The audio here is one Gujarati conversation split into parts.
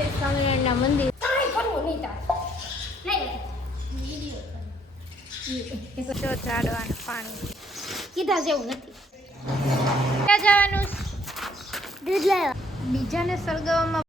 છે સ્વામિનારાયણના મંદિર. કાંઈ કરવું નહીં તાર જો ઝાડવાનું પાણી કીધા જેવું નથી. ક્યાં જવાનું? દૂધ લાવ્યા. બીજાને સળગાવવામાં.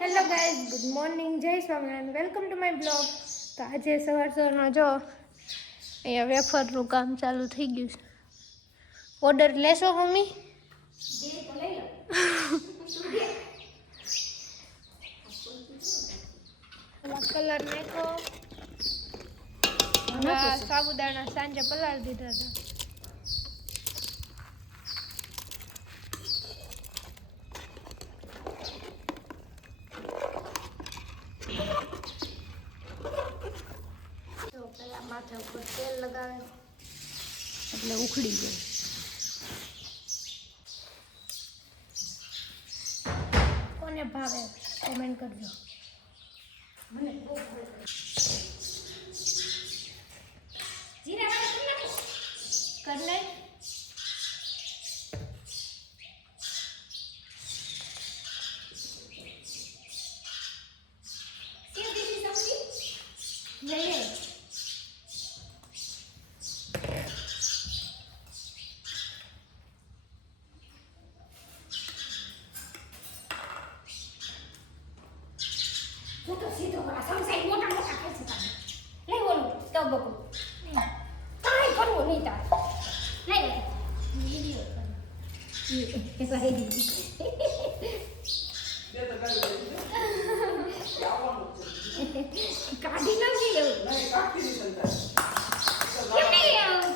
હેલો ગાઈઝ, ગુડ મોર્નિંગ, જય Swaminarayan, welcome to my blog. તો આજે સવારમાં જો અહીંયા વેફરનું કામ ચાલુ થઈ ગયું છે. ઓર્ડર લેશો મમ્મી? કલર નાખો. સાબુદાણા સાંજે પલાળી દીધા હતા. તો પેલા માથા ઉપર તેલ લગાવે એટલે ઉખડી જાય. કોને ભાવે કોમેન્ટ કરજો. મને બહુ ભાવે. જીરા વાળા કરી નાખો. કર લે. સેવ દેશી સબ્જી લઈએ. જો તો સીધો વાળા સમસાઈ મોટા મોટા ખાઈ છે તારે. લઈ ઓલું તબકડું. કાંઈ કરવું નહીં તાર લઈ કાઢી નાખી એવું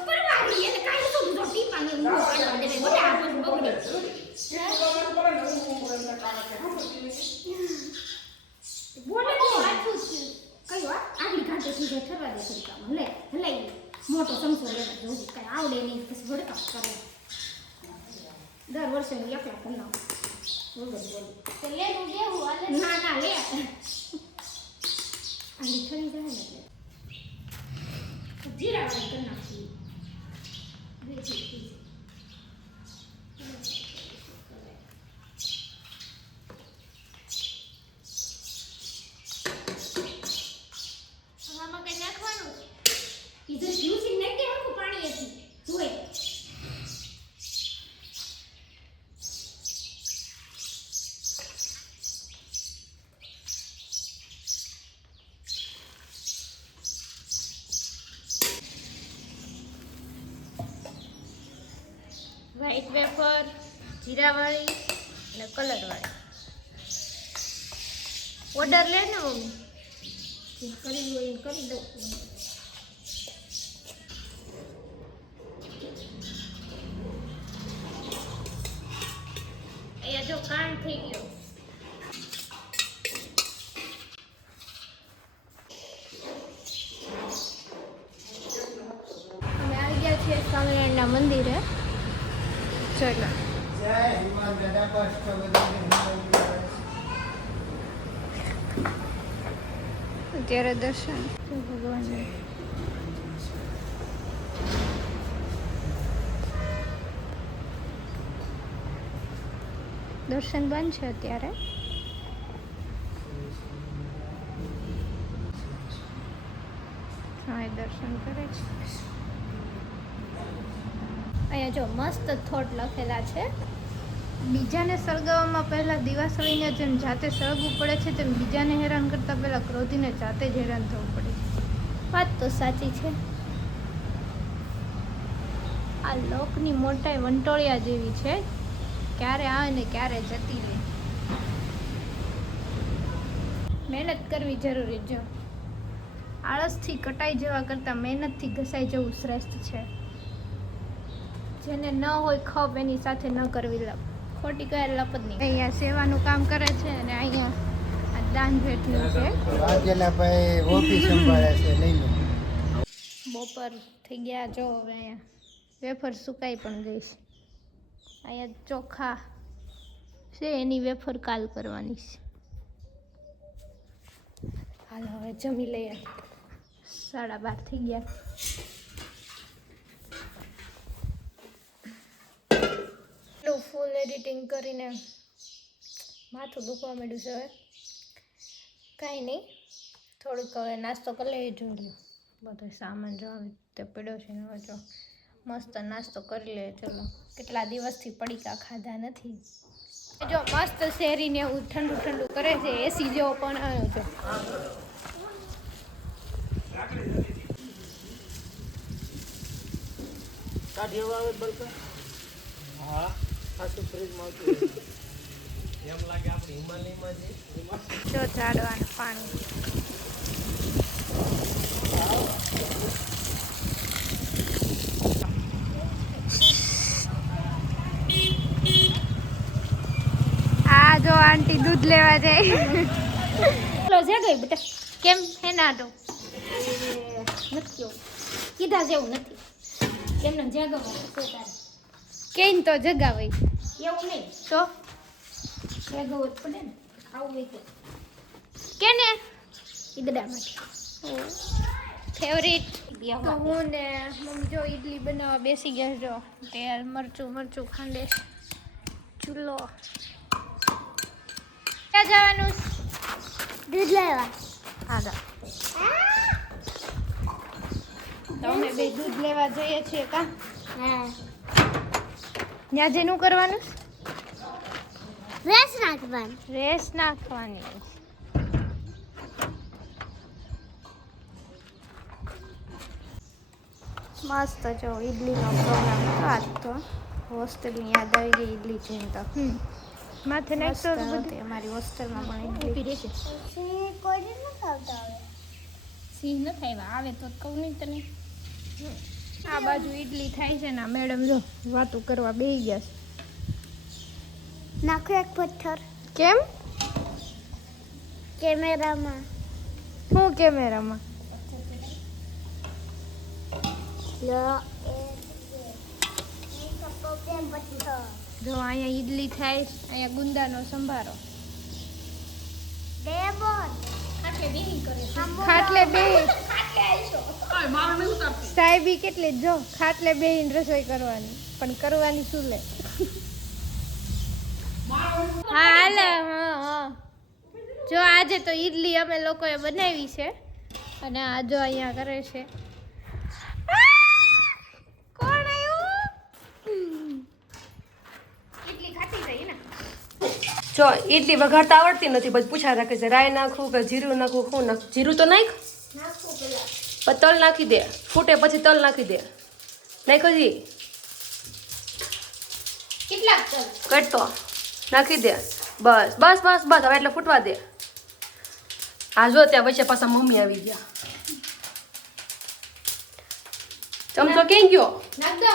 પરવારી એને કાંઈ શું જો ટીપાને પાડવા દે બધા આપણ બગડે. બોલે તો આખું કઈ વાત આગળ ઘાટે સીધે ઠરવા દે તરીકામાં લે હલાઈ મોટો સમસો લેવા જોજી કઈ આવડે નહીં પછી ભડકા કરે. દર વર્ષે હું એકલા કરી નાખું. બોલ તો લેવું દેવું હાલે. ના ના લે આગળ ઠરી જાય ને એટલે જીરા વાળી કરી નાખી. આમાં કઈ નાખવાનું? ઇધર જ્યુસી નાખી દે હરખું પાણી હતી જોઈ. વ્હાઈટ વેફર, જીરાવાળી અને કલરવાળી. ઓર્ડર લે ને મમ્મી. જે કરી લો એ કરી દઉં. અહીંયા જો કાંડ થઈ ગયો. અમે આવી ગયા છીએ સ્વામિનારાયણના મંદિરે. ચલો. અત્યારે દર્શન ભગવાન. દર્શન બંધ છે અત્યારે. હા, એ દર્શન કરે છે. અહીંયા જો મસ્ત થોટ લખેલા છે. બીજાને સળગાવવામાં પહેલાં દિવાસળીને જેમ જાતે સળગવું પડે છે તેમ બીજાને હેરાન કરતાં પહેલાં ક્રોધીને જાતે જ હેરાન થવું પડે છે. વાત તો સાચી છે. આ લોકની મોટાઈ વંટોળિયા જેવી છે, ક્યારે આવે ને ક્યારે જતી રહે. મહેનત કરવી જરૂરી. જો આળસથી કટાઈ જવા કરતાં મહેનતથી ઘસાઈ જવું શ્રેષ્ઠ છે. જેને ન હોય ખપ એની સાથે ન કરવી લપ. ખોટી કઈ લપ જ નહીં. અહીંયા સેવાનું કામ કરે છે અને અહીંયા આ દાન ભેટનું છે. ભાઈ ઓફિસ સંભાળે છે લઈને. બપોર થઈ ગયા. જો હવે અહીંયા વેફર સુકાઈ પણ ગઈ છે. અહીંયા ચોખા છે એની વેફર કાલ કરવાની છે. હાલ હવે જમી લઈએ. 12:30 થઈ ગયા. ફૂલ એડિટિંગ કરીને માથું દુખવા માંડ્યું છે હવે કાંઈ નહીં થોડીક હવે નાસ્તો કરી લઈએ જોડ્યો બધો સામાન જો આવી તે પડ્યો છે હવે જો મસ્ત નાસ્તો કરી લે ચલો કેટલા દિવસથી પડીકા ખાધા નથી જો મસ્ત શેરીને એવું ઠંડુ ઠંડુ કરે છે એસી જેવો પણ આવ્યો છે જો ઝાડવાનું પાણી આ જો આંટી દૂધ લેવા જાય ચલો જે ગઈ બેટા કેમ હે નાટો નથી કીધા જેવું નથી એમને જ્યાં ગમે તારે કેમ તો જગાવાય એવું નહીં તો જ્યાં ગવો જ પડે ને આવું હોય તો કેને ઈદડા માટે ફેવરિટ તો હું ને મમ્મી જો ઈડલી બનાવવા બેસી ગયા જો તેલ મરચું ખાંડે ચૂલો ક્યાં જવાનું દૂધ લેવા હા તો અમે બે દૂધ લેવા જઈએ છીએ કા હા ત્યાં જેનું કરવાનું રેસ નાખવાનું રેસ નાખવાની મસ્ત જો ઈડલીનો પ્રોગ્રામ હતો આજ તો હોસ્ટેલની યાદ આવી ગઈ ઈડલી છે તો માથે નાખતો બધું અમારી હોસ્ટેલમાં પણ ઈડલી રહેશે કોઈ ન ખાવતા આવે સિંહ ન થાય આવે તો કહું નહીં તને આ બાજુ ઈડલી થાય છે ને મેડમ જો વાતું કરવા બેસી ગયા છે નાખો એક પથ્થર કેમ કેમેરામાં હું કેમેરામાં લો જો અહીંયા ઈડલી થાય અહીંયા ગુંદાનો સંભારો ખાટલે બે સાહેબી કેટલી જો ખાટલે બેહીને રસોઈ કરવાની પણ કરવાની શું લે હા હાલે હા જો આજે તો ઈડલી અમે લોકોએ બનાવી છે અને આ જો અહીંયા કરે છે કોણ આવ્યું ઈડલી ખાતી રહી ને જો ઈડલી વઘારતા આવડતી નથી બસ પૂછા રાખે છે રાઈ નાખું કે જીરું નાખું શું નાખું જીરું તો નાખ પણ તલ નાખી દે ફૂટે પછી તલ નાખી દે નાખ હજી કેટલાક ચલ કટતો નાખી દે બસ બસ બસ બસ હવે એટલે ફૂટવા દે આ જો ત્યાં વચ્ચે પાછા મમ્મી આવી ગયા ચમચો ક્યાં ગયો નાખ દો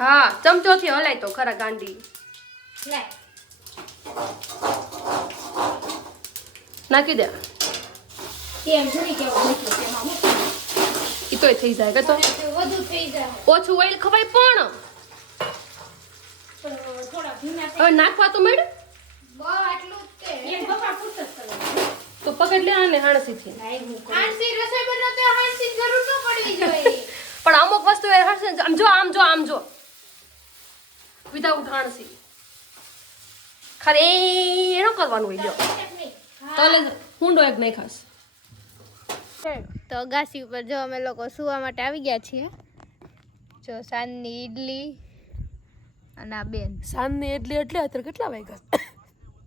હા ચમચોથી હલાય તો ખરા ગાંડી લાય નાખી દે કેમ જોઈ કેવું મૂક્યું તેમાં મૂકી એ તોય થઈ જાય કે તો વધુ થઈ જાય ઓછું ઓઇલ ખવાય પણ થોડા ભીના હવે નાખવા તો મેળ બહુ આટલું જ તે એ બપા પૂછત કરે તો પકડ લે આને હાણસીથી હાંસી રસોઈ બનાવતો હાંસી જરૂર ન પડવી જોઈએ પણ અમુક વસ્તુ એ હશે ને, આમ જો આમ જો વિધાઉટ હાણસી ખાલી એનો કરવાનું હોય લ્યો તલે હુંડો એક નહીં ખાસ તો અગાસી ઉપર જો અમે લોકો સુવા માટે આવી ગયા છીએ જો સાંજની ઈડલી અને આ બેન સાંજની એટલે અત્યારે કેટલા વાગ્યા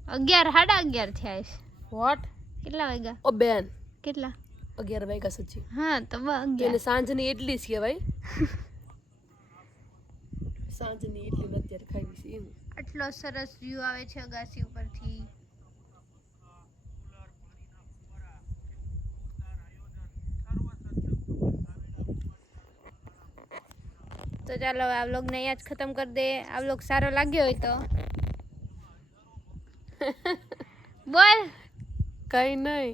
11 સાડા 11 થયા છે વોટ કેટલા વાગ્યા ઓ બેન કેટલા 11 વાગ્યા સચ્ચી હા તો 11 એને સાંજની એટલી જ કહેવાય સાંજની એટલી અત્યારે ખાવી છે એમ આટલો સરસ વ્યૂ આવે છે અગાસી ઉપરથી તો ચાલો હવે આ વ્લોગને અહીંયા જ ખતમ કરી દે આ વ્લોગ સારો લાગ્યો હોય તો બોલ કઈ નહીં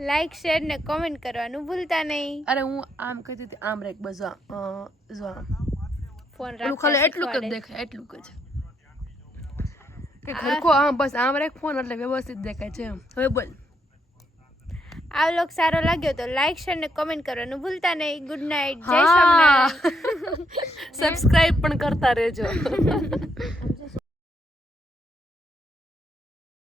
લાઈક શેર ને કોમેન્ટ કરવાનું ભૂલતા નહીં અરે હું આમ કહેતી હતી આમ રેક બસ જો આમ ફોન ઓલું ખાલી એટલું જ દેખાય એટલું જ કે ખરખો આમ બસ આમ રેક ફોન એટલે વ્યવસ્થિત દેખાય છે હવે બોલ આ વ્લોગ સારો લાગ્યો તો લાઈક શેર ને કોમેન્ટ કરવાનું ભૂલતા નહીં ગુડ નાઇટ જય સ્વામિનારાયણ સબસ્ક્રાઇબ પણ કરતા રહેજો